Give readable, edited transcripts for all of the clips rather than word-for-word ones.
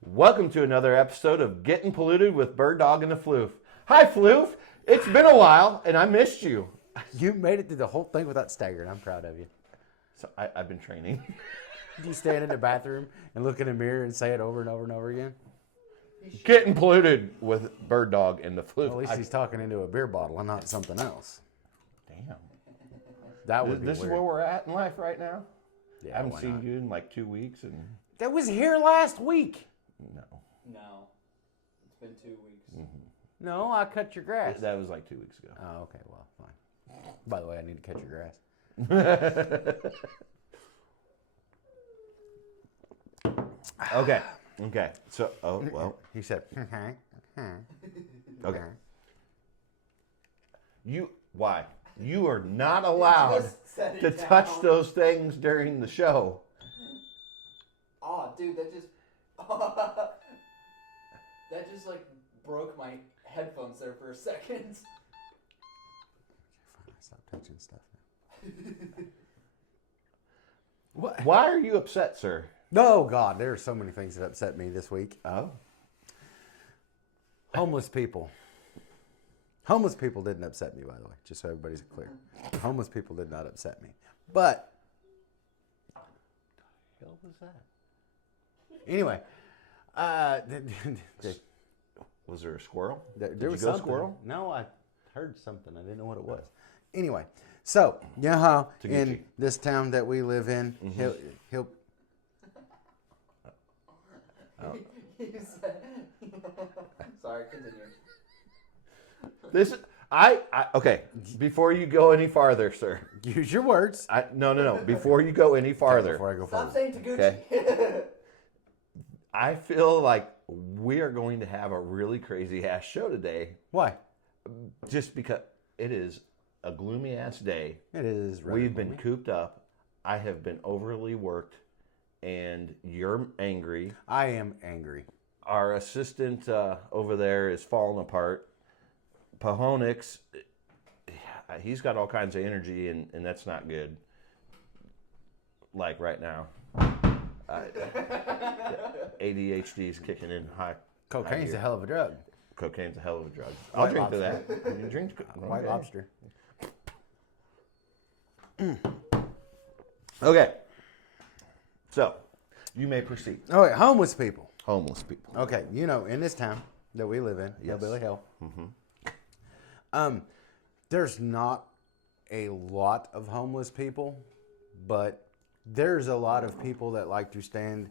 Welcome to another episode of Gettin' Polluted with Bird Dog and the Floof. Hi, Floof. It's been a while, and I missed you. You made it through the whole thing without staggering. I'm proud of you. So I've been training. Do you stand in the bathroom and look in the mirror and say it over and over and over again? Gettin' Polluted with Bird Dog and the Floof. Well, at least he's talking into a beer bottle and not something else. Damn. That would be This weird. is where we're at in life right now? Yeah, I haven't why seen not? you in like 2 weeks, and That was here last week. no. No, it's been 2 weeks. No, I cut your grass. That was like 2 weeks ago. Oh, okay, well, fine. By the way, I need to cut your grass. Okay. So, He said, okay. Why? You are not allowed Just set it to down. touch those things during the show. Oh, dude, that just like broke my headphones there for a second. Stop touching stuff. Why are you upset, sir? No, God, there are so many things that upset me this week. Oh. Homeless people. Homeless people didn't upset me, by the way, just so everybody's clear. Homeless people did not upset me. But, What the hell was that? anyway, Was there a squirrel? there Did was you go something. squirrel? No, I heard something. I didn't know what it was. Anyway, so, you know how in Taguchi. this town that we live in, he'll You said... Sorry, continue. Okay. Before you go any farther, sir. use your words. No. Before you go any farther, Before I go Stop further. saying Taguchi. I feel like we are going to have a really crazy ass show today, Why? just because it is a gloomy ass day. It is rather We've been gloomy. cooped up. I have been overly worked, and you're angry. I am angry. Our assistant over there is falling apart. Pahonix, he's got all kinds of energy, and that's not good. Like right now. ADHD is kicking in high. Cocaine's a hell of a drug. Cocaine's a hell of a drug. I'll White drink to lobster. that. You drink to White okay. lobster. Okay. So, you may proceed. Oh, wait, homeless people. Homeless people. Okay, you know, in this town that we live in, Yes. Hillbilly Hill, there's not a lot of homeless people, but there's a lot of people that like to stand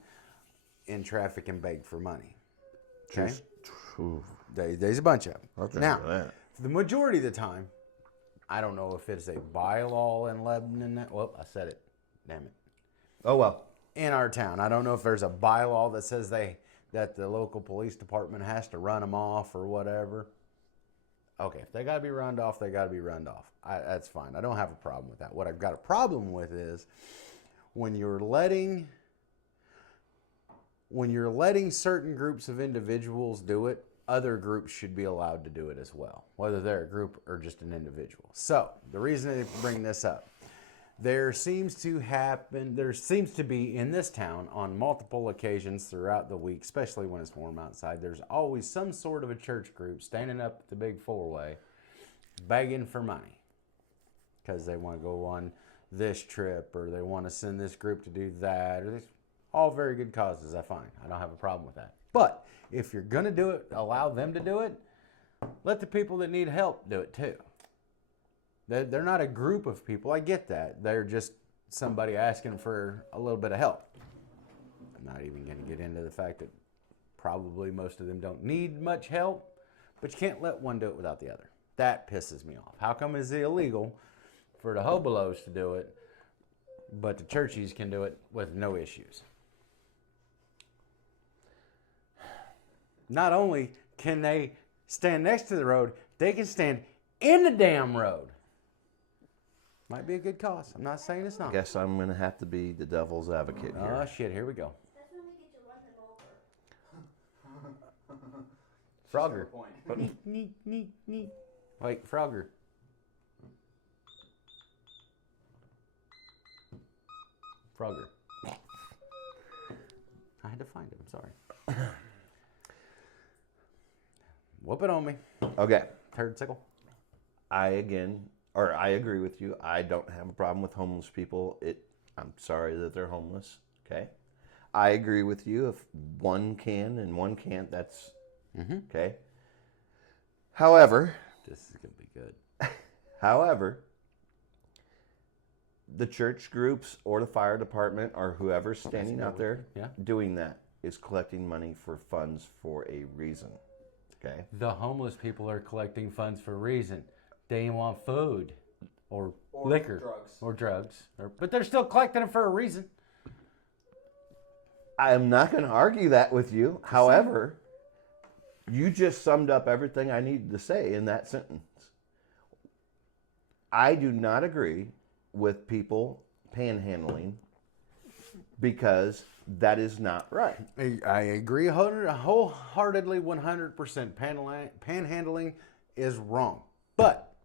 in traffic and beg for money. Okay? Ooh, There's a bunch of them. I'll drink Now, to that. the majority of the time, I don't know if it's a bylaw in Lebanon. Well, I said it. Damn it. Oh, well. In our town, I don't know if there's a bylaw that says that the local police department has to run them off or whatever. Okay, if they got to be runned off, they got to be runned off. That's fine. I don't have a problem with that. What I've got a problem with is when you're letting certain groups of individuals do it, other groups should be allowed to do it as well, whether they're a group or just an individual. So the reason I bring this up, there seems to be in this town on multiple occasions throughout the week, especially when it's warm outside, there's always some sort of a church group standing up at the big four-way begging for money because they want to go on this trip or they want to send this group to do that. Or all very good causes, I find. I don't have a problem with that. But if you're going to do it, allow them to do it, let the people that need help do it too. They're not a group of people. I get that. They're just somebody asking for a little bit of help. I'm not even going to get into the fact that probably most of them don't need much help, but you can't let one do it without the other. That pisses me off. How come it's illegal for the hobolos to do it, but the churchies can do it with no issues? Not only can they stand next to the road, they can stand in the damn road. Might be a good cause. I'm not saying it's not. Guess I'm going to have to be the devil's advocate Oh, here. shit. Here we go. That's when we get you running over. Frogger. Point. Neat, neat, neat. Wait, Frogger. Frogger. I had to find it. I'm sorry. Whoop it on me. Okay. Turd sickle. I agree with you. I don't have a problem with homeless people. I'm sorry that they're homeless. Okay. I agree with you. If one can and one can't, that's okay. However, this is gonna be good. However, the church groups or the fire department or whoever's standing out there doing that is collecting money for funds for a reason. Okay. The homeless people are collecting funds for a reason. They want food or liquor or drugs. But they're still collecting it for a reason. I am not going to argue that with you. However, you just summed up everything I needed to say in that sentence. I do not agree with people panhandling because that is not right. I agree wholeheartedly, 100%. Panhandling is wrong. But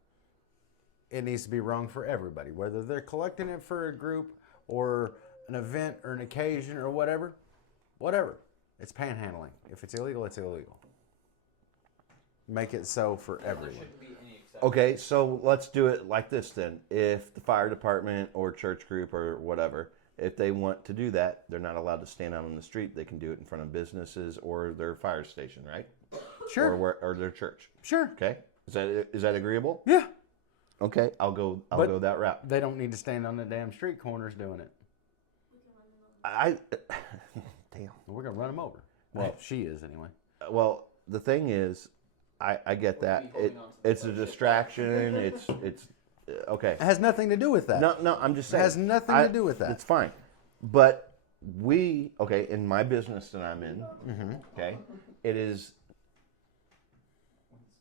it needs to be wrong for everybody. Whether they're collecting it for a group or an event or an occasion or whatever. It's panhandling. If it's illegal, it's illegal. Make it so for everyone. There shouldn't be any exception. Okay, so let's do it like this then. If the fire department or church group or whatever, if they want to do that, they're not allowed to stand out on the street. They can do it in front of businesses or their fire station, right? Sure. Or their church. Sure. Okay. Is that agreeable? Yeah. Okay, I'll go that route. They don't need to stand on the damn street corners doing it. Damn. We're gonna run them over. Well, she is anyway. Well, the thing is, I get that. It's a distraction. It's okay. It has nothing to do with that. No, I'm just saying. It has nothing to do with that. It's fine. But in my business that I'm in, okay, it is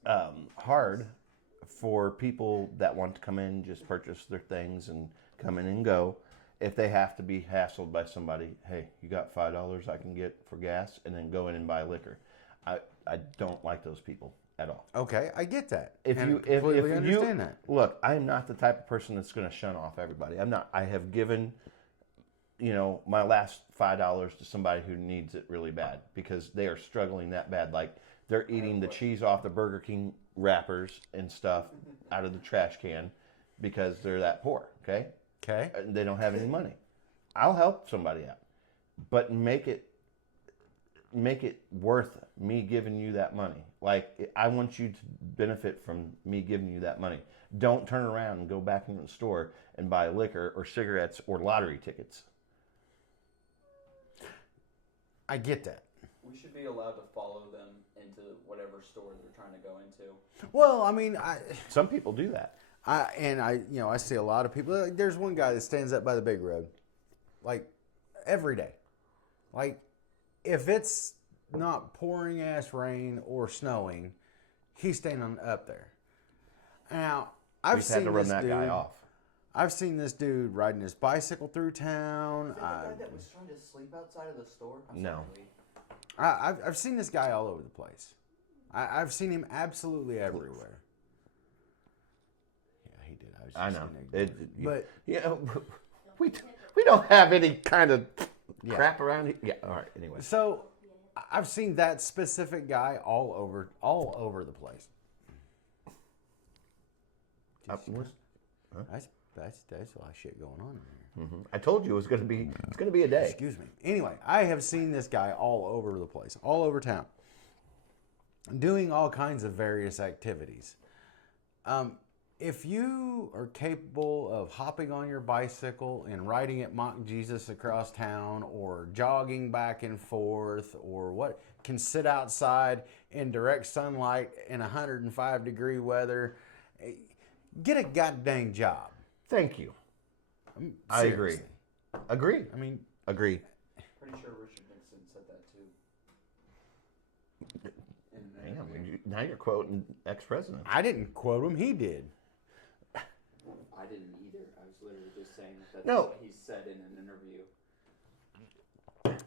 hard for people that want to come in, just purchase their things and come in and go. If they have to be hassled by somebody, hey, you got $5 I can get for gas, and then go in and buy liquor. I don't like those people at all. Okay, I get that. If and you completely understand that. Look, I am not the type of person that's going to shun off everybody. I'm not. I have given, my last $5 to somebody who needs it really bad because they are struggling that bad. Like they're eating the cheese off the Burger King wrappers and stuff out of the trash can because they're that poor. Okay. Okay. They don't have any money. I'll help somebody out, but make it worth me giving you that money. Like I want you to benefit from me giving you that money. Don't turn around and go back into the store and buy liquor or cigarettes or lottery tickets. I get that. We should be allowed to follow them into whatever store they're trying to go into. Well, I mean, Some people do that. I see a lot of people. Like, there's one guy that stands up by the big road, like every day. Like if it's not pouring ass rain or snowing, he's standing up there. Now I've had to run that guy off. I've seen this dude riding his bicycle through town. Is that the guy that was trying to sleep outside of the store? No. I've seen this guy all over the place. I've seen him absolutely everywhere. Yeah, he did. I know. But we don't have any kind of crap around here. Yeah. All right. Anyway. So I've seen that specific guy all over the place. That's a lot of shit going on in here. I told you it's gonna be a day. Excuse me. Anyway, I have seen this guy all over the place, all over town, doing all kinds of various activities. If you are capable of hopping on your bicycle and riding it mock Jesus across town, or jogging back and forth, or what, can sit outside in direct sunlight in 105-degree weather, get a goddamn job. Thank you. I agree. Seriously. Agree. I mean, agree. Pretty sure Richard Nixon said that too. Damn, now you're quoting ex-presidents. I didn't quote him. He did. I didn't either. I was literally just saying that's No. what he said in an interview.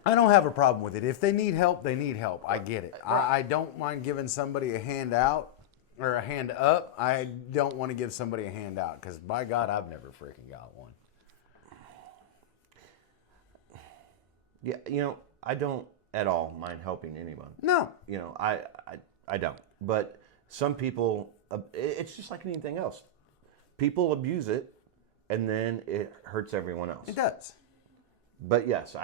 I don't have a problem with it. If they need help, they need help. I get it. I don't mind giving somebody a hand out or a hand up. I don't want to give somebody a hand out because, by God, I've never freaking got one. Yeah, I don't at all mind helping anyone. No. You know, I don't. But some people, it's just like anything else. People abuse it, and then it hurts everyone else. It does. But yes,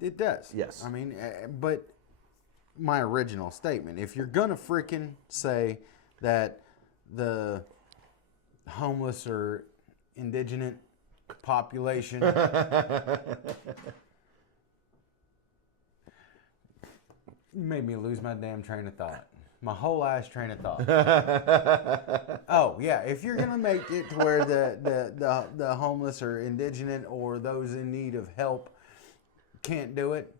It does. Yes. I mean, but my original statement, if you're going to freaking say that the homeless or indigenous population... You made me lose my damn train of thought. My whole ass train of thought. Oh, yeah. If you're going to make it to where the homeless or indigent or those in need of help can't do it,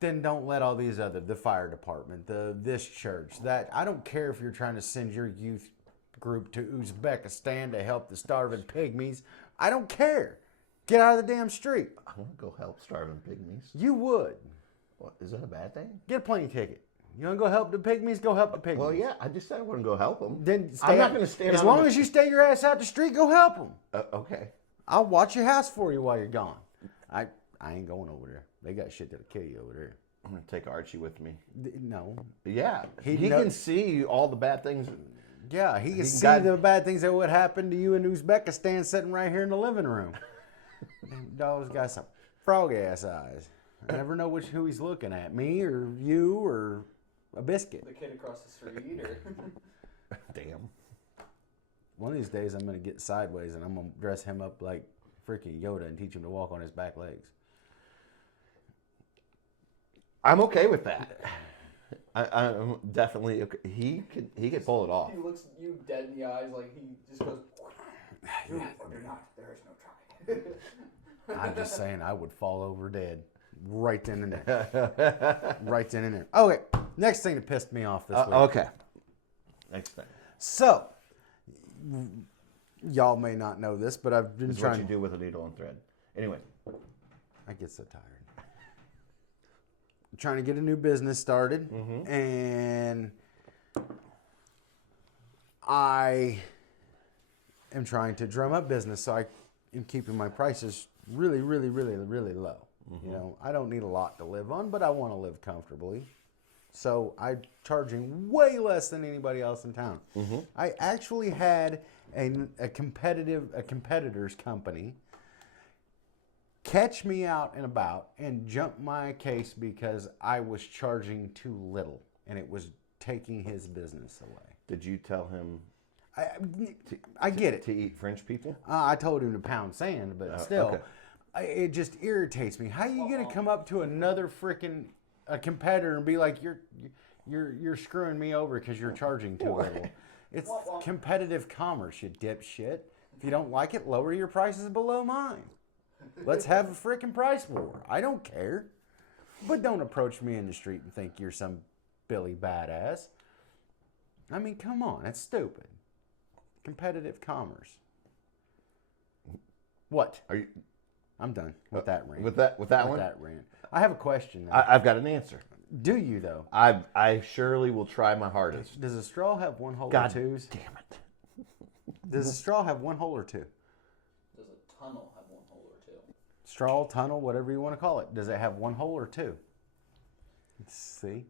then don't let all these other, the fire department, this church, that. I don't care if you're trying to send your youth group to Uzbekistan to help the starving pygmies. I don't care. Get out of the damn street. I want to go help starving pygmies. You would. What, is that a bad thing? Get a plane ticket. You want to go help the pygmies? Go help the pygmies. Well, yeah, I just said I wouldn't go help them. Then I'm not going to stand as out long on as you stay your ass out the street. Go help them. Okay. I'll watch your house for you while you're gone. I ain't going over there. They got shit that'll kill you over there. I'm going to take Archie with me. No. Yeah. He knows- can see all the bad things. Yeah, he can see got- the bad things that would happen to you in Uzbekistan sitting right here in the living room. Them dog's got some frog ass eyes. I never know who he's looking at, me or you or a biscuit. The kid across the street, or Damn. One of these days I'm going to get sideways and I'm going to dress him up like freaking Yoda and teach him to walk on his back legs. I'm okay with that. I'm definitely okay. He could pull it off. he looks you dead in the eyes, like he just goes. "You or do not. There is no try." I'm just saying I would fall over dead right then and there. Right then and there. Okay, next thing that pissed me off this week. Okay. Next thing. So, y'all may not know this, but I've been This is what trying. you do with a needle and thread. Anyway. I get so tired. I'm trying to get a new business started, and I am trying to drum up business, so I am keeping my prices really, really, really, really low. You know, I don't need a lot to live on, but I want to live comfortably. So I'm charging way less than anybody else in town. I actually had a competitor's company catch me out and about and jump my case because I was charging too little and it was taking his business away. Did you tell him I get it. to eat French people? I told him to pound sand, but still, okay. It just irritates me. How are you gonna come up to another freaking a competitor and be like, you're screwing me over because you're charging too little? It's competitive commerce, you dipshit. If you don't like it, lower your prices below mine. Let's have a freaking price war. I don't care. But don't approach me in the street and think you're some Billy badass. I mean, come on, that's stupid. Competitive commerce. What? Are you I'm done with that rant. with that one? That rant. I have a question. Now. I've got an answer. Do you though? I surely will try my hardest. Does a straw have one hole God or twos? damn it. Does a straw have one hole or two? Does a tunnel have one hole or two? Straw, tunnel, whatever you want to call it. Does it have one hole or two? See?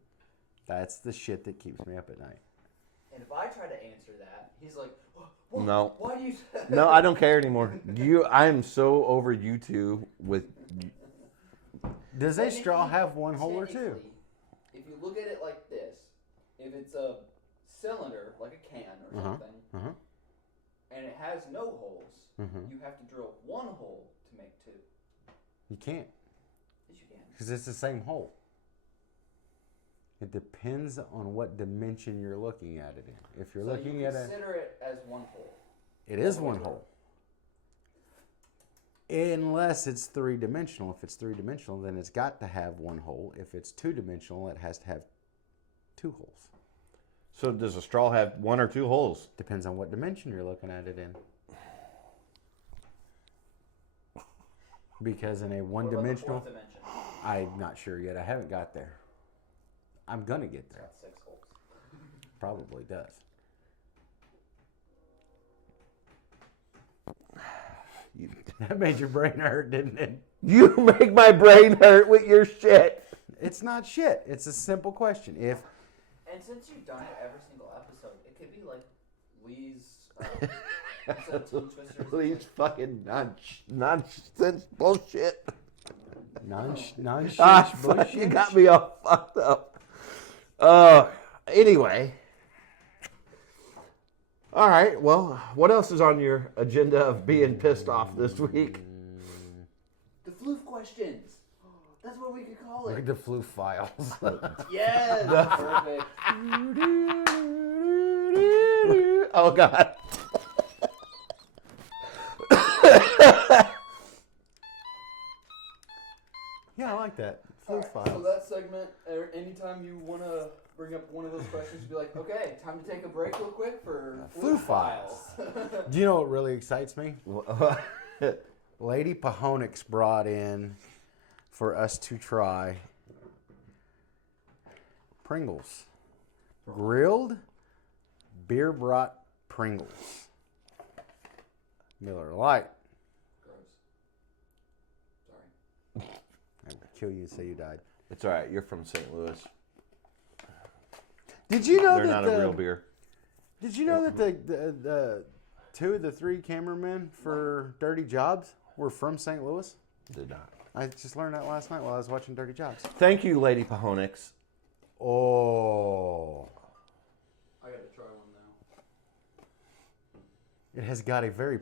That's the shit that keeps me up at night. And if I try to answer that, he's like, what? No. Why do you? No, I don't care anymore. I am so over you two with. Does a straw have one hole or two? Technically, if you look at it like this, if it's a cylinder, like a can or something, and it has no holes, you have to drill one hole to make two. You can't. Yes, you can. Because it's the same hole. It depends on what dimension you're looking at it in. If you're So looking you at it, consider it as one hole. it is one hole. Unless it's three-dimensional. If it's three-dimensional, then it's got to have one hole. If it's two-dimensional, it has to have two holes. So does a straw have one or two holes? Depends on what dimension you're looking at it in. Because in a one-dimensional, What about the fourth dimension? I'm not sure yet. I haven't got there. I'm going to get It's there. got 6 holes. Probably does. That made your brain hurt, didn't it? You make my brain hurt with your shit. It's not shit. It's a simple question. If And since you've done it every single episode, it could be like Lee's instead of tongue twisters. Please fucking nonsense bullshit. non-shit Fuck, bullshit. you got me all fucked up. Anyway. All right, well, what else is on your agenda of being pissed off this week? The Floof questions. That's what we could call Like it. the Floof files. Yes, perfect. Oh, God. Yeah, I like that. Floof Alright, so files. that segment, anytime you want to bring up one of those questions, be like, okay, time to take a break real quick for Floof files. Do you know what really excites me? Lady Pahonix brought in for us to try Pringles. Grilled beer brought Pringles. Miller Lite. Gross. Sorry. I'd kill you and say you died. It's all right. You're from St. Louis. Did you know They're that not a real beer. Did you know that the two of the three cameramen for Dirty Jobs were from St. Louis? Did not. I just learned that last night while I was watching Dirty Jobs. Thank you, Lady Pahonix. Oh. I gotta try one now. It has got a very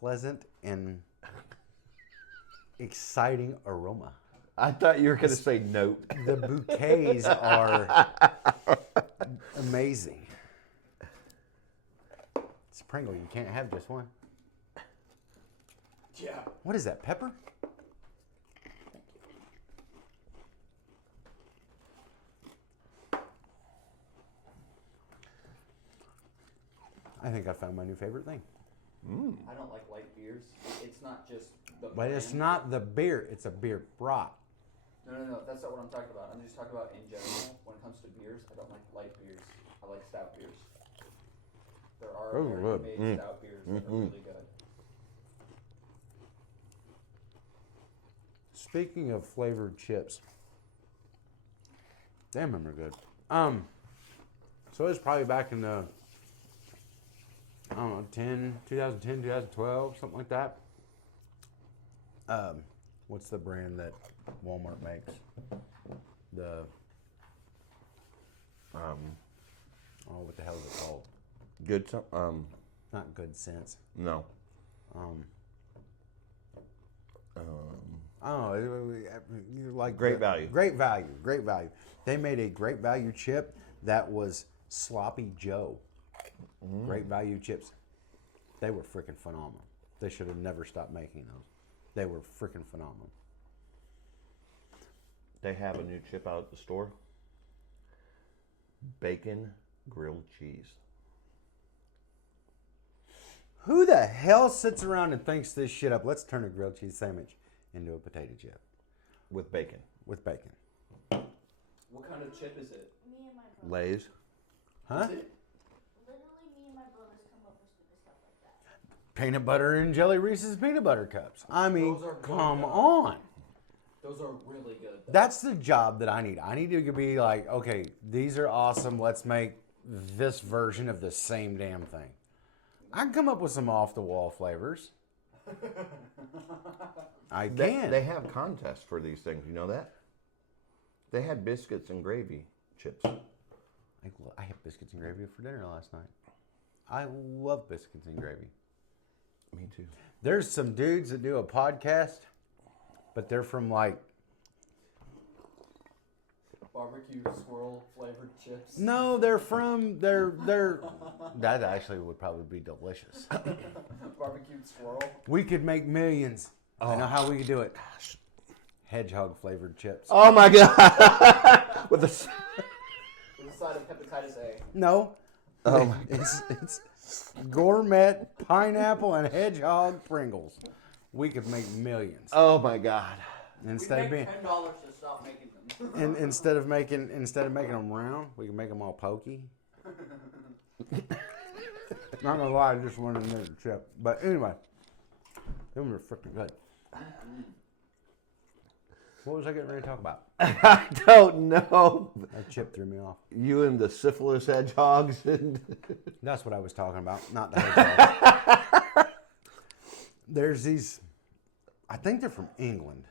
pleasant and exciting aroma. I thought you were going to say note. The bouquets are amazing. It's a Pringle. You can't have just one. Yeah. What is that, pepper? I think I found my new favorite thing. I don't like light beers. It's not just the But it's brand. not the beer, it's a beer brat. No. That's not what I'm talking about. I'm just talking about in general. When it comes to beers, I don't like light beers. I like stout beers. There are Those are good. American-made stout beers that are really good. Speaking of flavored chips, damn them are good. So it was probably back in the, I don't know, 2010, 2012, something like that. What's the brand that Walmart makes? The, oh, what the hell is it called? Good. Not Good Sense. No. I don't know, like Great Value. Great Value, Great Value. They made a Great Value chip that was Sloppy Joe. Great Value chips. They were freaking phenomenal. They should have never stopped making those. They were freaking phenomenal. They have a new chip out at the store. Bacon grilled cheese. Who the hell sits around and thinks this shit up? Let's turn a grilled cheese sandwich into a potato chip With bacon. with bacon. What kind of chip is it? Me and my brother. Lay's. Huh? Is it? Literally, me and my brothers come up with stupid stuff like that. Peanut butter and jelly Reese's peanut butter cups. I mean, Those are good, come though. on. Those are really good. Though. That's the job that I need. I need to be like, okay, these are awesome. Let's make this version of the same damn thing. I can come up with some off the wall flavors. I can. They have contests for these things. You know that? They had biscuits and gravy chips. I had biscuits and gravy for dinner last night. I love biscuits and gravy. Me too. There's some dudes that do a podcast, but they're from like, Barbecue squirrel flavored chips. no, they're that actually would probably be delicious. Barbecued squirrel. We could make millions. I know how we could do it. Hedgehog flavored chips. Oh my god! With the With a side of hepatitis A. No. Oh my it's gourmet pineapple and hedgehog Pringles. We could make millions. oh my god! Instead of we being make $10 to stop making them. instead of making them round, we can make them all pokey. Not gonna lie, I just wanted another chip. But anyway, them are freaking good. What was I getting ready to talk about? I don't know. That chip threw me off. You and the syphilis hedgehogs and That's what I was talking about, not the hedgehog. There's these, I think they're from England.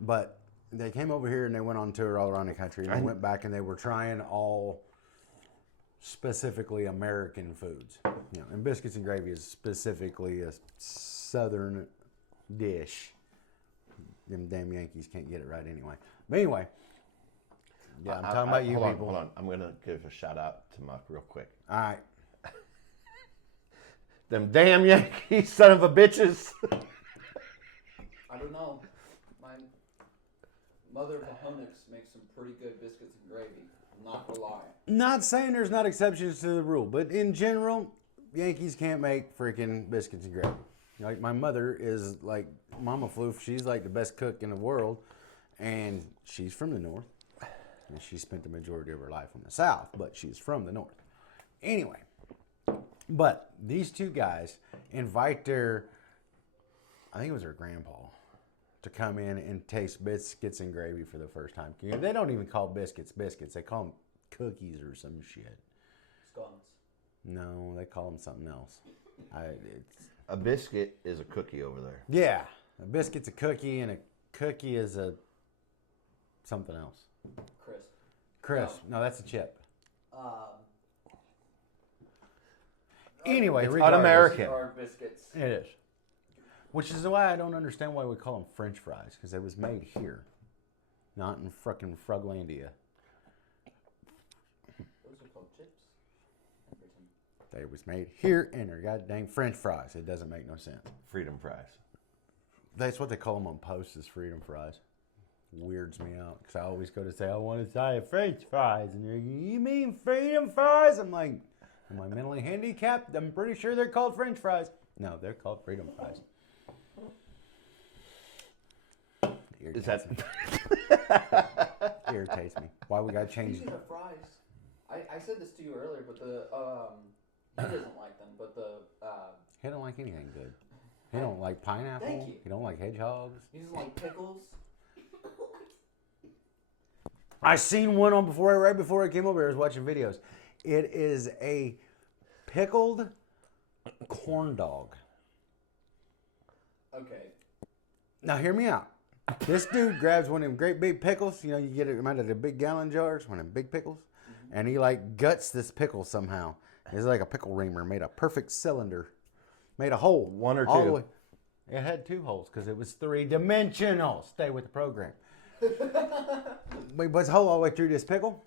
But they came over here and they went on tour all around the country. And they went back and they were trying all specifically American foods. You know, and biscuits and gravy is specifically a southern dish. Them damn Yankees can't get it right anyway. But anyway, yeah, I'm talking about you hold people. Hold on, I'm gonna give a shout out to Muck real quick. All right. Them damn Yankees, son of a bitches. I don't know. My mother Mahonix makes some pretty good biscuits and gravy. I'm not gonna lie. Not saying there's not exceptions to the rule, but in general, Yankees can't make freaking biscuits and gravy. Like, my mother is like Mama Floof. She's like the best cook in the world, and she's from the north. And she spent the majority of her life in the south, but she's from the north. Anyway, but these two guys invite their, I think it was their grandpa, to come in and taste biscuits and gravy for the first time. They don't even call biscuits biscuits. They call them cookies or some shit. Scones. No, they call them something else. A biscuit is a cookie over there. Yeah, a biscuit's a cookie, and a cookie is a something else. Crisp. No, that's a chip. Anyway, It's regardless, un-American. Hard biscuits. It is. Which is why I don't understand why we call them French fries, because they was made here, not in frickin' Fruglandia. Those are called chips. They was made here, and they're goddamn French fries. It doesn't make no sense. Freedom fries. That's what they call them on posts, is freedom fries. Weirds me out, because I always go to say, I want to say French fries. And they're like, you mean freedom fries? I'm like, am I mentally handicapped? I'm pretty sure they're called French fries. No, they're called freedom fries. Is that Irritates me. Why we got to change? Speaking of fries, I said this to you earlier, but he doesn't like them, but He don't like anything good. He don't like pineapple. Thank you. He don't like hedgehogs. he doesn't like pickles. I seen one on right before I came over here. I was watching videos. It is a pickled corn dog. Okay. Now hear me out. This dude grabs one of them great big pickles. You know, you get it out of the big gallon jars, one of them big pickles, and he like guts this pickle somehow. It's like a pickle reamer, made a perfect cylinder, made a hole. One or all the two? way- It had 2 holes because it was 3-dimensional. Stay with the program. But he puts a hole all the way through this pickle,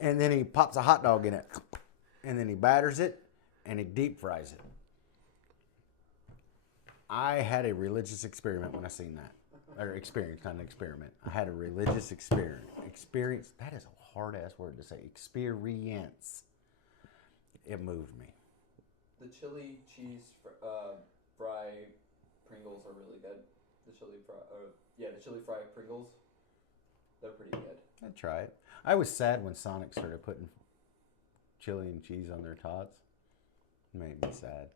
and then he pops a hot dog in it, and then he batters it, and he deep fries it. I had a religious experiment when I seen that. Or experience, not an experiment. I had a religious experience. That is a hard ass word to say. Experience. It moved me. The chili cheese fry Pringles are really good. The chili fry Pringles, they're pretty good. I'd try it. I was sad when Sonic started putting chili and cheese on their tots. It made me sad.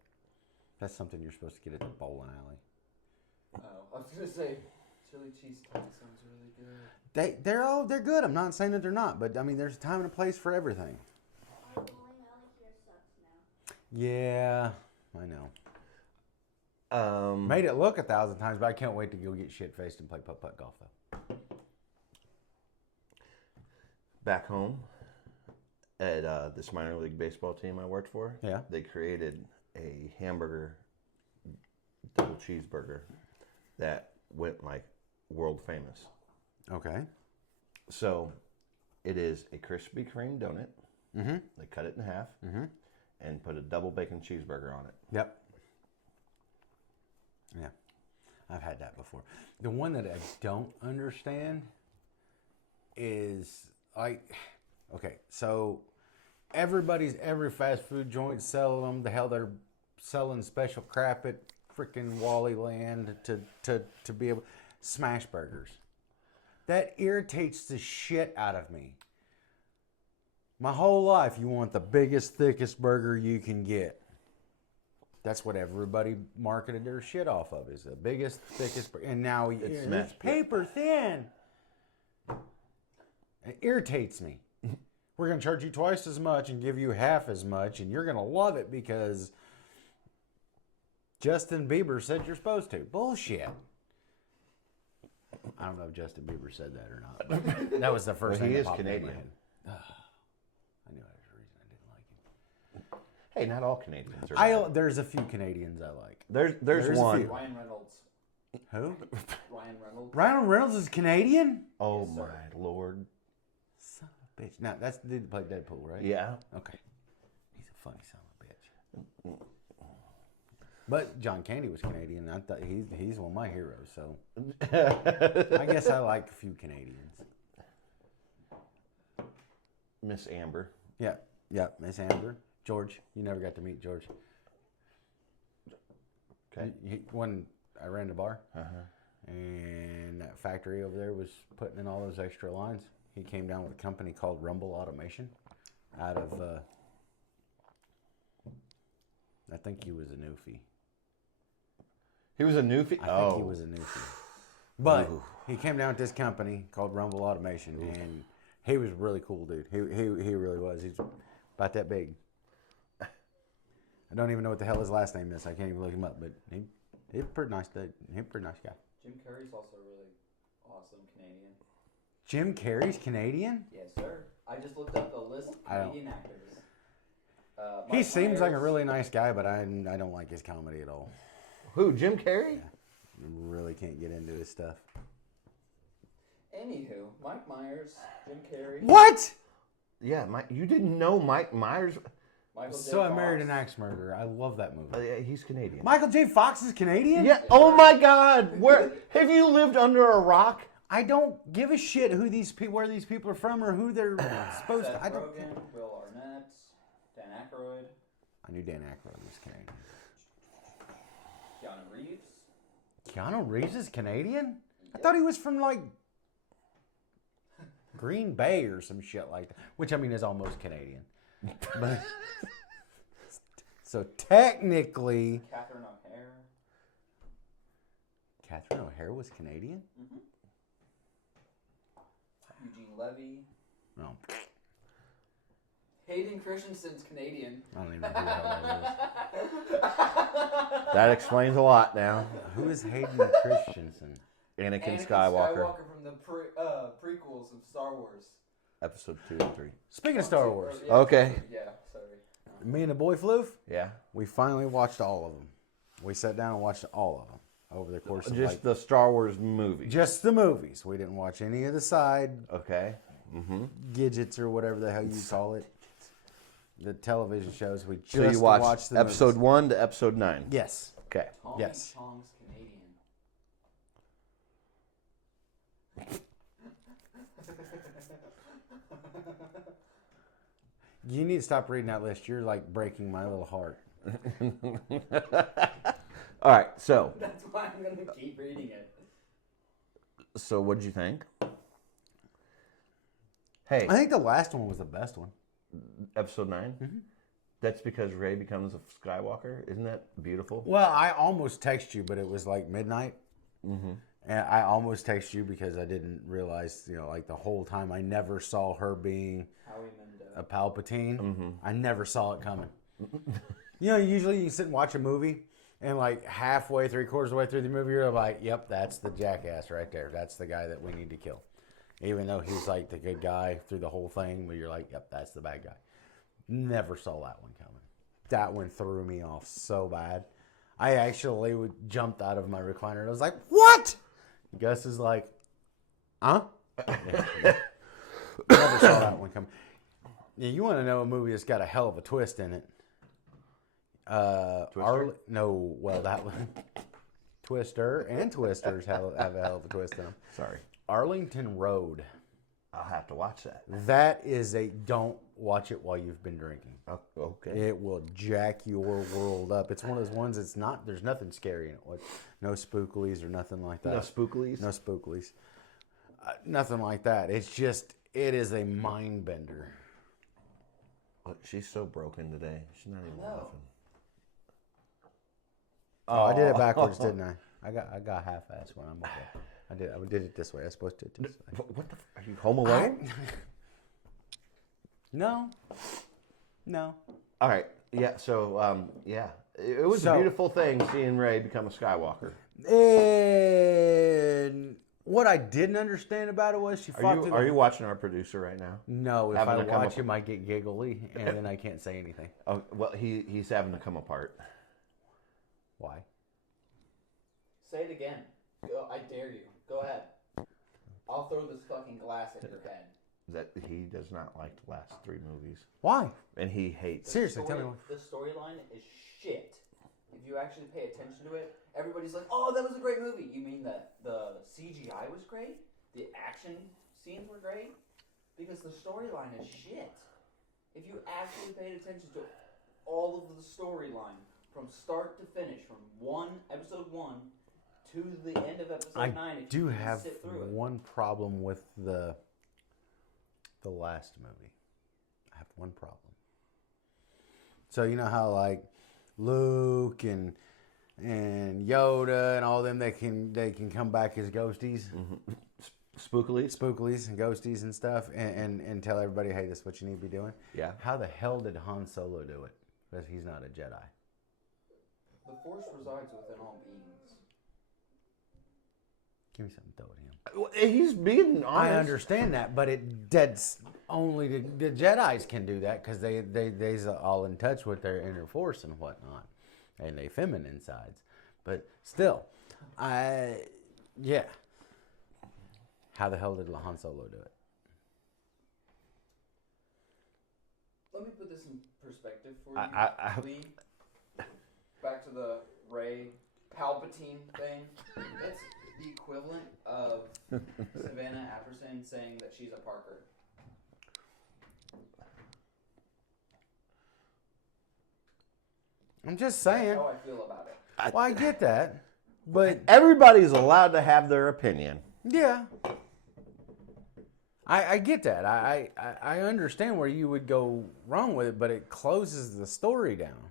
That's something you're supposed to get at the bowling alley. Oh, I was gonna say chili cheese tots sounds really good. They're good. I'm not saying that they're not, but I mean, there's a time and a place for everything. Our bowling alley here sucks now. Yeah, I know. um Made it look 1,000 times, but I can't wait to go get shit faced and play putt-putt golf though. back home at this minor league baseball team I worked for? Yeah. They created a hamburger double cheeseburger that went like world famous. Okay. So it is a Krispy Kreme donut. Mm-hmm. They cut it in half Mm-hmm. and put a double bacon cheeseburger on it. Yep. Yeah. I've had that before. The one that I don't understand is like, okay, so every fast food joint selling them. The hell, they're selling special crap at freaking Wally Land to be able smash burgers. That irritates the shit out of me. My whole life, you want the biggest, thickest burger you can get. That's what everybody marketed their shit off of, is the biggest, thickest, and now it's smashed, paper thin. It irritates me. We're going to charge you twice as much and give you half as much, and you're going to love it because Justin Bieber said you're supposed to. Bullshit. I don't know if Justin Bieber said that or not. But that was the first Well, thing he that is popped in my Canadian. head. I knew that was the reason I didn't like him. Hey, not all Canadians are bad. There's a few Canadians I like. There's there's a one. few. Ryan Reynolds. Who? Ryan Reynolds. Ryan Reynolds is Canadian? Oh Yes, sir. my lord. Son of a bitch. Now, that's the dude that played Deadpool, right? Yeah. Okay. He's a funny son of a bitch. But John Candy was Canadian. I thought he's one of my heroes, so I guess I like a few Canadians. Miss Amber. Yeah, Miss Amber. George. You never got to meet George. Okay. When I ran the bar, Uh-huh. and that factory over there was putting in all those extra lines, he came down with a company called Rumble Automation out of, I think he was a newfie. He was a newfie? I think he was a newfie. But he came down with this company called Rumble Automation, and he was a really cool dude. He really was. He's about that big. I don't even know what the hell his last name is. I can't even look him up, but he's a pretty nice dude. He's a pretty nice guy. Jim Carrey's also really awesome Canadian. Jim Carrey's Canadian? Yes, sir. I just looked up the list of I don't- Canadian actors. He Mike seems like a Myers. really nice guy, but I don't like his comedy at all. Who, Jim Carrey? Really can't get into his stuff. Anywho, Mike Myers, Jim Carrey. What? Yeah, you didn't know Mike Myers? Michael J. So I Married Fox. an Axe Murderer. I love that movie. Yeah, he's Canadian. Michael J. Fox is Canadian? Yeah. Oh my God. Where have you lived under a rock? I don't give a shit who these people, where these people are from, or who they're supposed Seth to. I don't. Rogen, Will Arnett, Dan Aykroyd, I knew Dan Aykroyd was Canadian. Keanu Reeves. Keanu Reeves is Canadian? I thought he was from like Green Bay or some shit like that, which I mean is almost Canadian. But so technically, Catherine O'Hara. Catherine O'Hara was Canadian? Eugene Levy. No, Hayden Christensen's Canadian. I don't even know who that is. That explains a lot now. Who is Hayden Christensen? Anakin Skywalker. from the prequels of Star Wars. Episode 2 and 3. Speaking of Star Wars, Yeah, Okay. Yeah, sorry. me and the boy Floof, Yeah. we finally watched all of them. We sat down and watched all of them over the course of Just like, the Star Wars movie. just the movies. We didn't watch any of the side Okay. Mm-hmm. gadgets or whatever the hell you call it. The television shows. We just So you watched watched the episode movies. 1 to episode 9. Yes. Okay. Tommy Yes. Chong's Canadian. You need to stop reading that list. You're like breaking my little heart. All right. So That's why I'm gonna keep reading it. what'd you think? Hey, I think the last one was the best one. episode 9? Mm-hmm. That's because Rey becomes a Skywalker. Isn't that beautiful? Well, I almost texted you, but it was like midnight. Mm-hmm. And I almost texted you because I didn't realize, like the whole time I never saw her being Howie Mandel. a Palpatine. Mm-hmm. I never saw it coming. Usually you sit and watch a movie, and like halfway, 3/4 of the way through the movie, you're like, yep, that's the jackass right there. That's the guy that we need to kill. Even though he's like the good guy through the whole thing, but you're like, yep, that's the bad guy. Never saw that one coming. That one threw me off so bad. I actually jumped out of my recliner and I was like, what? Gus is like, huh? Yeah. Never saw that one coming. Yeah, you want to know a movie that's got a hell of a twist in it? Twister? That one. Twister and Twisters have a hell of a twist in them. Sorry. Arlington Road. I'll have to watch that. That is don't watch it while you've been drinking. Oh, okay. It will jack your world up. It's one of those ones there's nothing scary in it. No spooklies or nothing like that. No spooklies? No spooklies. Nothing like that. It is a mind bender. Look, she's so broken today. She's not even No. laughing. Oh, I did it backwards, didn't I? I got half-assed when I'm okay. I did it this way. I was supposed to do it this way. What the? Are you home alone? No. All right. Yeah. So, yeah, it was a beautiful thing seeing Rey become a Skywalker. And what I didn't understand about it was she fought. Are you watching our producer right now? No, if I watch him, I get giggly, and then I can't say anything. Oh, well, he's having to come apart. Why? Say it again. Go, I dare you. Go ahead. I'll throw this fucking glass at your head. That he does not like the last 3 movies, Why? and he hates. Seriously, tell me why. The storyline is shit. If you actually pay attention to it, everybody's like, "Oh, that was a great movie." You mean that the CGI was great? The action scenes were great? Because the storyline is shit. If you actually paid attention to all of the storyline from start to finish, from episode 1 to the end of episode 9, I if do you have sit through it. one problem with the last movie. I have one problem. So you know how like Luke and Yoda and all them they can come back as ghosties, spookilies and ghosties and stuff, and tell everybody, hey, this is what you need to be doing. Yeah. How the hell did Han Solo do it? Because he's not a Jedi. The Force resides within all beings. Give me something to throw at him. He's being honest. I understand that, but that's only the Jedis can do that because they's all in touch with their inner force and whatnot, and they feminine sides. But still, yeah. How the hell did Han Solo do it? Let me put this in perspective for you. Lee. Back to the Rey Palpatine thing. It's the equivalent of Savannah Apperson saying that she's a Parker. I'm just saying. That's how I feel about it. Well, I get that, but Everybody's allowed to have their opinion. yeah. I get that. I understand where you would go wrong with it, but it closes the story down.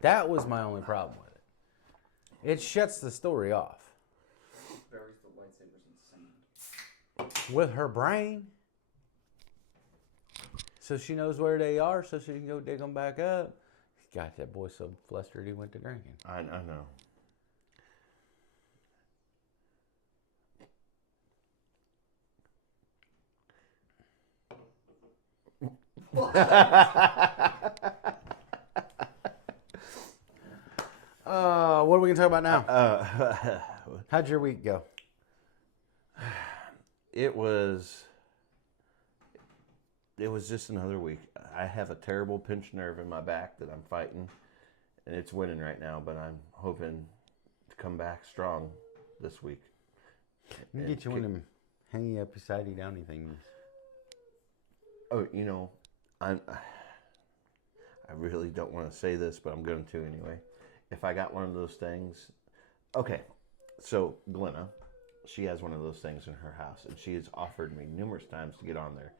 That was my only problem with it. It shuts the story off. Buries the lightsabers in sand. With her brain. So she knows where they are, so she can go dig them back up. God, that boy so flustered he went to drinking. I know. What are we going to talk about now? How'd your week go? It was just another week. I have a terrible pinched nerve in my back that I'm fighting, and it's winning right now, but I'm hoping to come back strong this week. You can get you one of them hangy up beside you downy things. Oh, I really don't want to say this, but I'm going to anyway. If I got one of those things, okay, so Glenna, she has one of those things in her house, and she has offered me numerous times to get on there.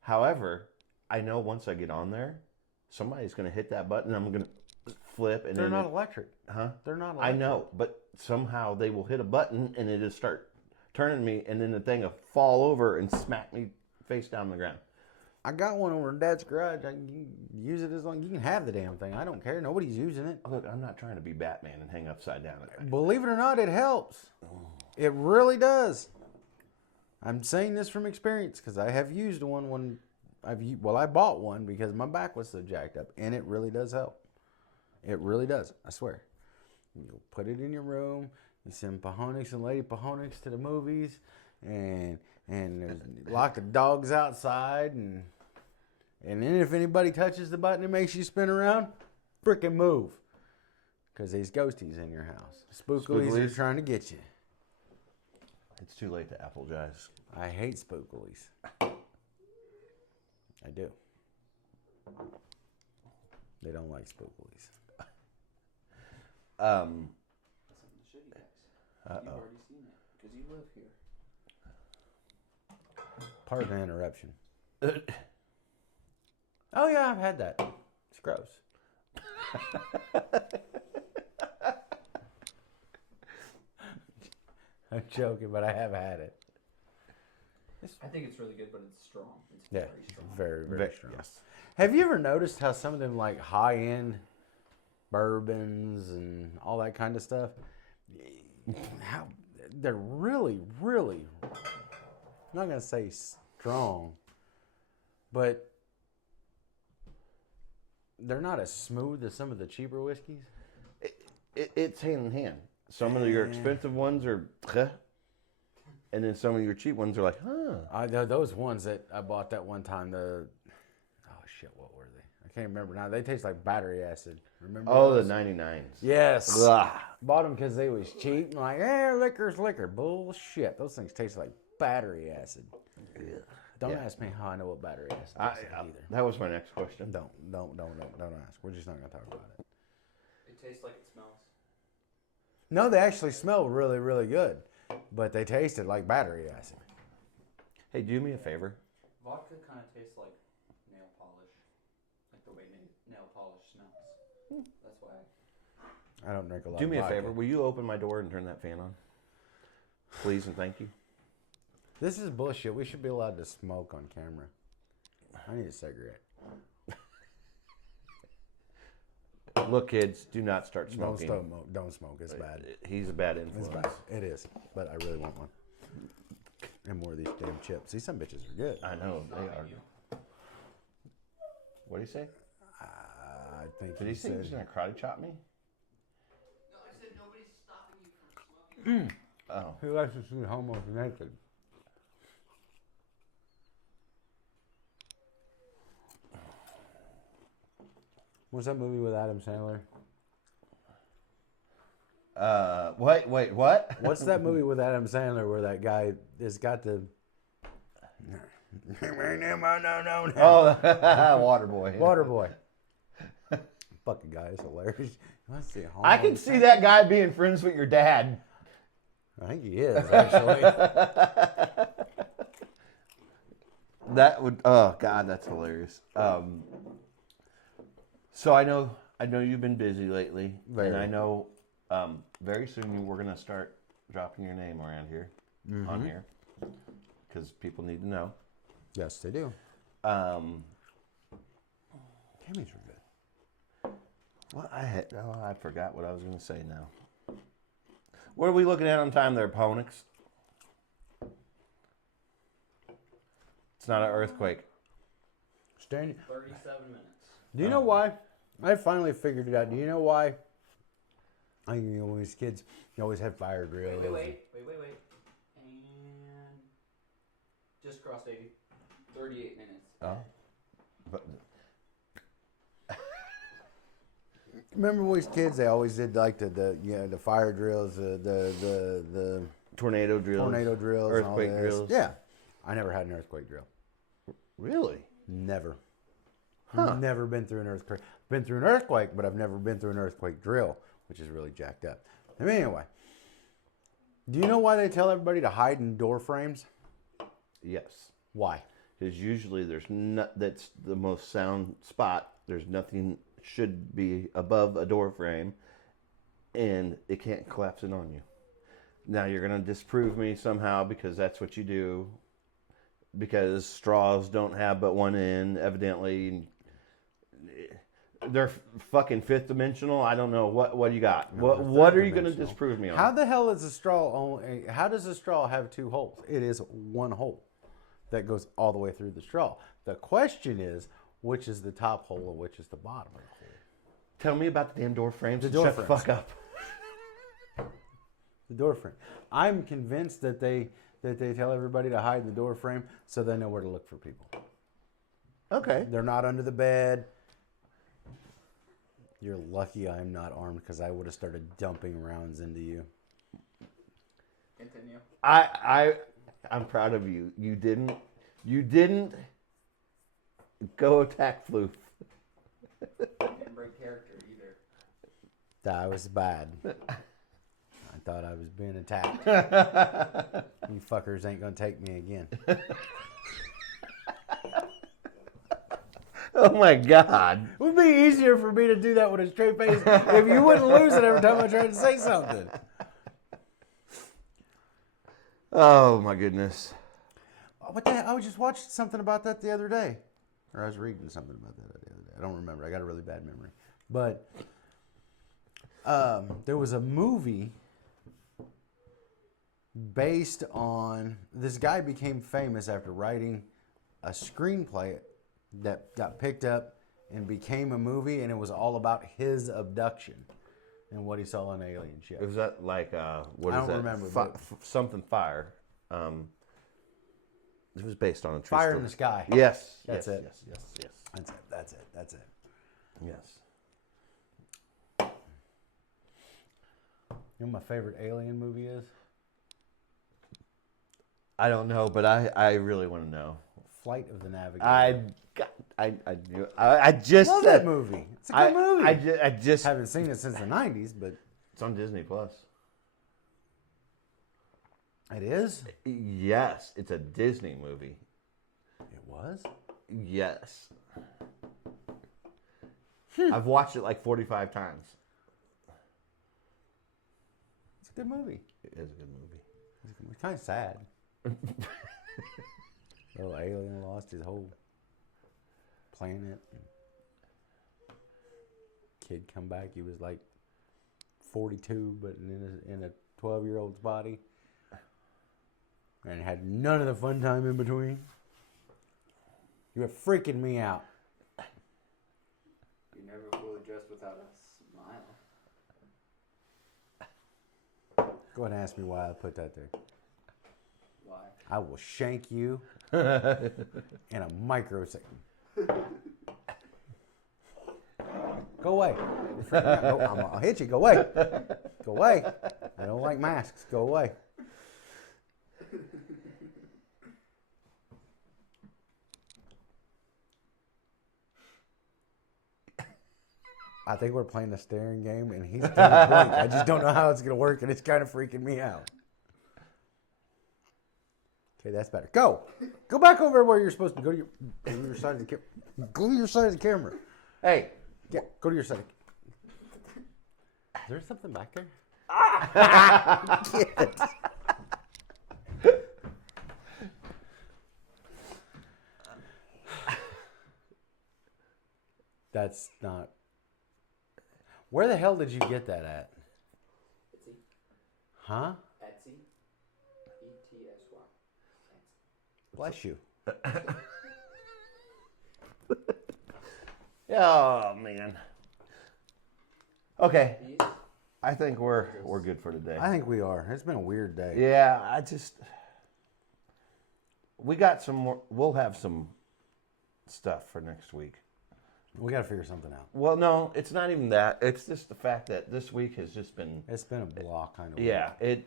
However, I know once I get on there, somebody's going to hit that button, I'm going to flip. And They're not electric. Huh? They're not electric. I know, but somehow they will hit a button, and it'll start turning me, and then the thing will fall over and smack me face down on the ground. I got one over in Dad's garage. I can use it as long. You can have the damn thing. I don't care. Nobody's using it. Look, I'm not trying to be Batman and hang upside down. Believe it or not, it helps. It really does. I'm saying this from experience because I have used one when I bought one because my back was so jacked up, and it really does help. It really does. I swear. You put it in your room. You send Pahonix and Lady Pahonix to the movies, and lock the dogs outside, and then if anybody touches the button, it makes you spin around. Frickin' move, because there's ghosties in your house. Spookilies are trying to get you. It's too late to apologize. I hate spookilies. I do. They don't like spookilies. Something to show you guys. You've already seen it because you live here. Pardon the interruption. Oh yeah, I've had that. It's gross. I'm joking, but I have had it. I think it's really good, but it's strong. It's Yeah, very strong. very strong. Yes. Have you ever noticed how some of them like high-end bourbons and all that kind of stuff, how they're really, really, I'm not going to say strong, but they're not as smooth as some of the cheaper whiskeys? It's hand in hand. Some of your expensive ones are, huh, and then some of your cheap ones are like, huh. Those ones that I bought that one time, oh shit, what were they? I can't remember now. They taste like battery acid. Remember Oh, those? the 99s. Yes. Ugh. Bought them because they was cheap. I'm like, liquor's liquor. Bullshit. Those things taste like battery acid. Don't ask me how I know what battery acid tastes like either. That was my next question. Don't ask. We're just not going to talk about it. It tastes like it smells. No, they actually smell really, really good. But they tasted like battery acid. Hey, do me a favor. Vodka kind of tastes like nail polish. Like the way nail polish smells. That's why I don't drink a lot Do of me a vodka. favor. Will you open my door and turn that fan on? Please and thank you. This is bullshit. We should be allowed to smoke on camera. I need a cigarette. Look, kids, do not start smoking. Don't smoke. It's bad. He's a bad It's influence. bad. It is. But I really want one. And more of these damn chips. See, some bitches are good. I know they are. What did he say? I think Did he say he was gonna karate chop me? No, I said nobody's stopping you from smoking. Oh, Who likes to see homos naked? What's that movie with Adam Sandler? wait, what? What's that movie with Adam Sandler where that guy has got the... No. Oh, Waterboy. Waterboy. Fucking guy is hilarious. Let's see. I can see that guy being friends with your dad. I think he is, actually. That would. Oh God, that's hilarious. So I know you've been busy lately, Very. and I know very soon we're gonna start dropping your name around here, on here, because people need to know. Yes, they do. Um, Cammys are good. What I forgot what I was gonna say now. What are we looking at on time there, Ponix? It's not an earthquake. 37 minutes. Do you know why? I finally figured it out. Do you know why? I think, when we was kids, you always had fire drills. Wait. And just crossed 80. 38 minutes. Oh, but Remember when we was kids, they always did like the fire drills, the tornado drills. tornado drills, and all earthquake this. drills. Yeah, I never had an earthquake drill. Really? Never. Huh. Never been through an earthquake. Been through an earthquake, but I've never been through an earthquake drill, which is really jacked up. Anyway, do you know why they tell everybody to hide in door frames? Yes. Why? Because usually that's the most sound spot. There's nothing should be above a door frame, and it can't collapse in on you. Now you're gonna disprove me somehow because that's what you do. Because straws don't have but one end, evidently. They're fucking fifth dimensional. I don't know what you got. What are you gonna disprove me on? How the hell is a straw only? How does a straw have two holes? It is one hole that goes all the way through the straw. The question is, which is the top hole and which is the bottom of the hole? Tell me about the damn door frames. The and door shut frames. the fuck up. The door frame. I'm convinced that they tell everybody to hide in the door frame so they know where to look for people. Okay. They're not under the bed. You're lucky I'm not armed because I would have started dumping rounds into you. Continue. I'm proud of you. You didn't go attack Floof. Didn't break character either. That was bad. I thought I was being attacked. You fuckers ain't gonna take me again. Oh my God. It would be easier for me to do that with a straight face if you wouldn't lose it every time I tried to say something. Oh my goodness. What the hell? I was just watching something about that the other day. Or I was reading something about that the other day. I don't remember. I got a really bad memory. But there was a movie based on... This guy became famous after writing a screenplay that got picked up and became a movie, and it was all about his abduction and what he saw on alien ship. Was that like what I is don't that? remember, but- Something fire. It was based on a true Fire story. in the Sky. Yes. That's yes, it. Yes. Yes. Yes. That's it. Yes. You know what my favorite alien movie is? I don't know, but I really want to know. Flight of the Navigator. I just love that movie. It's a good movie. I just haven't seen it since the 90s, but it's on Disney Plus. it is. Yes, it's a Disney movie. It was? Yes. I've watched it like 45 times. It's a good movie. It is a good movie. It's kind of sad. Little alien lost his whole planet. Kid come back, he was like 42, but in a 12-year-old's body. And had none of the fun time in between. You were freaking me out. You're never fully dressed without a smile. Go ahead and ask me why I put that there. Why? I will shank you in a microsecond. Go away. You're freaking me out. Go, I'll hit you. Go away. Go away. I don't like masks. Go away. I think we're playing a staring game, and he's doing a blink. I just don't know how it's going to work, and it's kind of freaking me out. Okay, that's better. Go. Go back over where you're supposed to go to your side of the camera. Go to your side of the camera. Hey, Yeah, go to your side. Is there something back there? That's not... Where the hell did you get that at? Etsy. Huh? Etsy. E-T-S-Y. Bless you. oh man. Okay, These? I think we're good for today. I think we are. It's been a weird day. Yeah, we got some more. We'll have some stuff for next week. We got to figure something out. Well, no, it's not even that. It's just the fact that this week has just been. It's been a block kind of. Yeah, the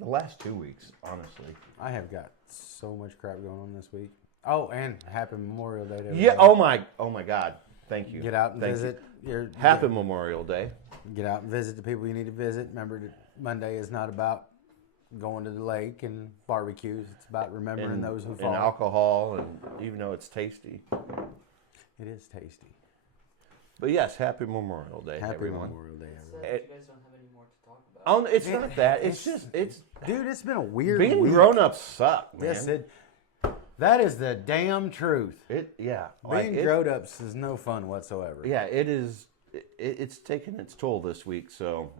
last 2 weeks, honestly. I have got so much crap going on this week. Oh, and happy Memorial Day to Yeah. everybody. Oh my God. Thank you. Get out and Thank visit. you. Happy Memorial Day. Get out and visit the people you need to visit. Remember that Monday is not about going to the lake and barbecues. It's about remembering those who fall. And alcohol, and even though it's tasty. It is tasty. But yes, happy Memorial Day, Happy everyone. Memorial Day, It everyone. says you guys don't have any more to talk about. Oh, it's not that. It's just Dude, it's been a weird being week. grown up suck, man. Yes, that is the damn truth. Being Being grown ups is no fun whatsoever. Yeah, it is. It's taken its toll this week. So,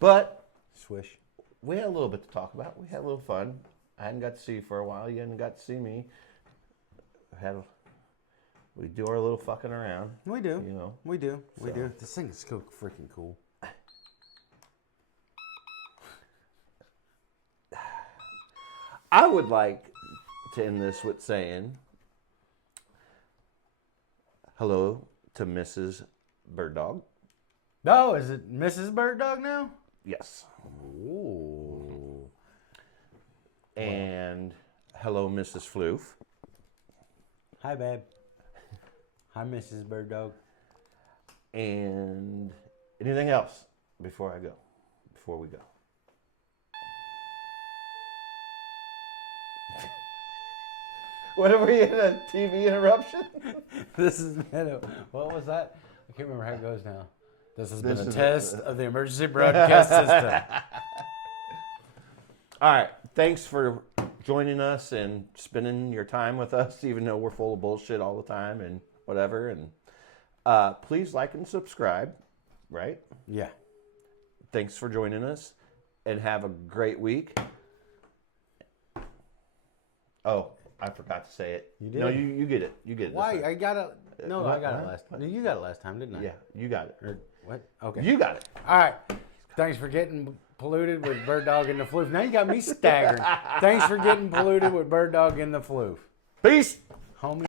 but Swish. we had a little bit to talk about. We had a little fun. I hadn't got to see you for a while. You hadn't got to see me. We do our little fucking around. We do. You know. We do. We So. do. This thing is so freaking cool. I would like to end this with saying hello to Mrs. Bird Dog. Oh, is it Mrs. Bird Dog now? Yes. Ooh. And hello, Mrs. Floof. Hi, babe. Hi, Mrs. Bird Dog. And anything else before we go? What are we in a TV interruption? This has been what was that? I can't remember how it goes now. This has been This a is test of the emergency broadcast system. All right. Thanks for joining us and spending your time with us, even though we're full of bullshit all the time and whatever. And please like and subscribe. Right? Yeah. Thanks for joining us, and have a great week. Oh, I forgot to say it. You did? No, you get it. You get it. this Why? time. I got it. No, I got it What? last time. No, you got it last time, didn't I? Yeah, you got it. Or what? Okay. You got it. All right. Thanks for getting polluted with Bird Dog and the Floof. Now you got me staggering. Thanks for getting polluted with Bird Dog and the Floof. Peace. Homie.